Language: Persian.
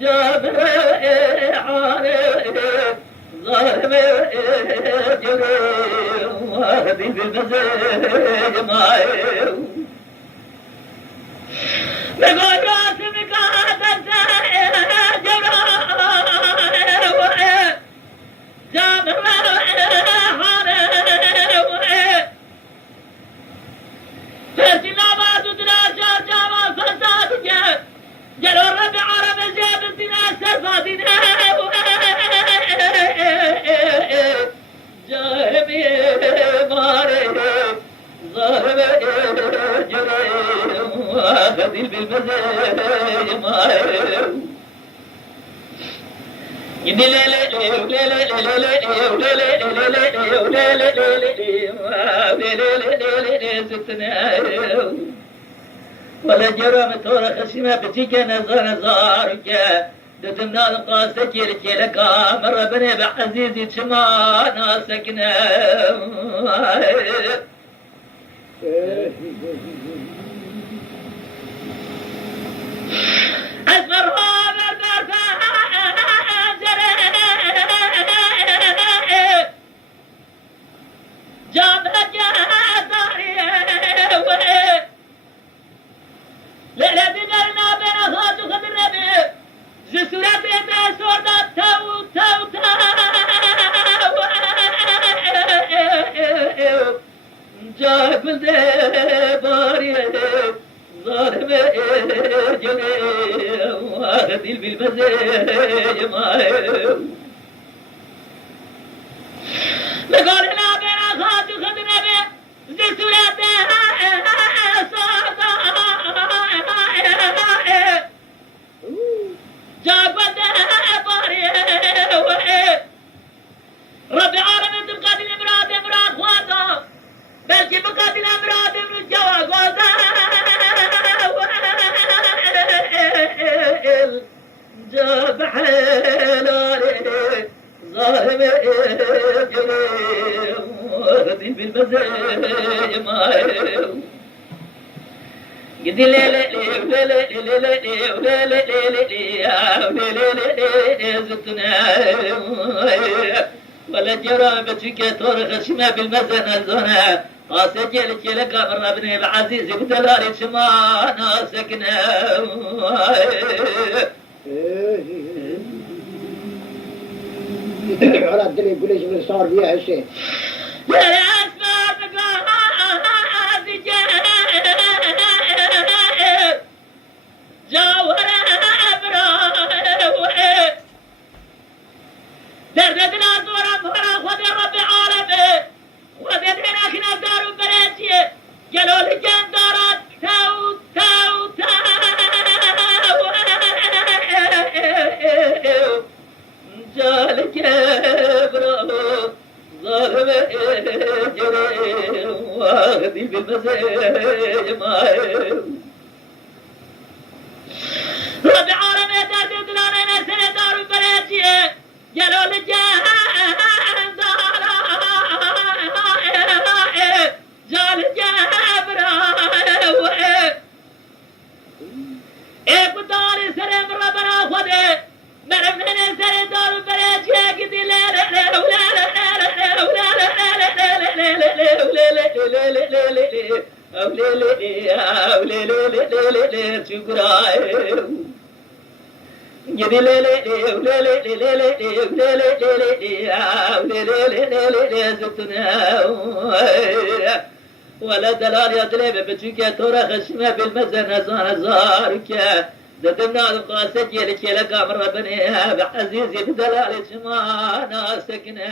جابر عارف ظالم جري وهدي بالمزاج معي نقول راسمك هذا جرى جابر عارف فاسنا ما تدرى جاما فسادك جلو الربع عرب زيب الدنا سفادنا جاهبي ماري ظالم جري واخذي بالمزاج ماري ولا جرى متورة خشمة بتيك نزارك دتنا القاسك لك مرة بني بعزيزي شما ناسكنا أسمرها لا بدرنا بين أخوات وخد الربيع جسورة بين سورة تو تو تو جاب الدباري ظالم جميع واخذي بالمزاج معي لقول هنا بين أخوات وخد الربيع جسورة بين ربي عالم تبقاتل امراد امراد خواتا بلكي بقاتل امراد من جوا خواتا جاب حلالي ظالم جريم وردي بالمزاج معي قدي ولا جرى بتشكي تور خشمة بالمزنة زنا قاسجل لك من ابن العزيز بدلال شما ناسكنا على الدنيا يقول ايش اللي صار فيها هالشيء دردنا دورا فرا خذ رب العالمين وذدنا اخنا دار بريتي قالوا لي كان دارات تو تو تو جالك برو ظالم جري واخذي بالمزاج معي رب العالمين دردنا سنة دار بريتي قالوا لي جال جابر ايه بداري سري من ربنا خذي مرفنا سري دار بريج يا قدي لا لا لا لا لا ولا دلال يطلب بتشكي ترى خشمه بالمزن زارك ددمنا القاسك يلك لك امر بني عزيزي بدلال شما ناسكنا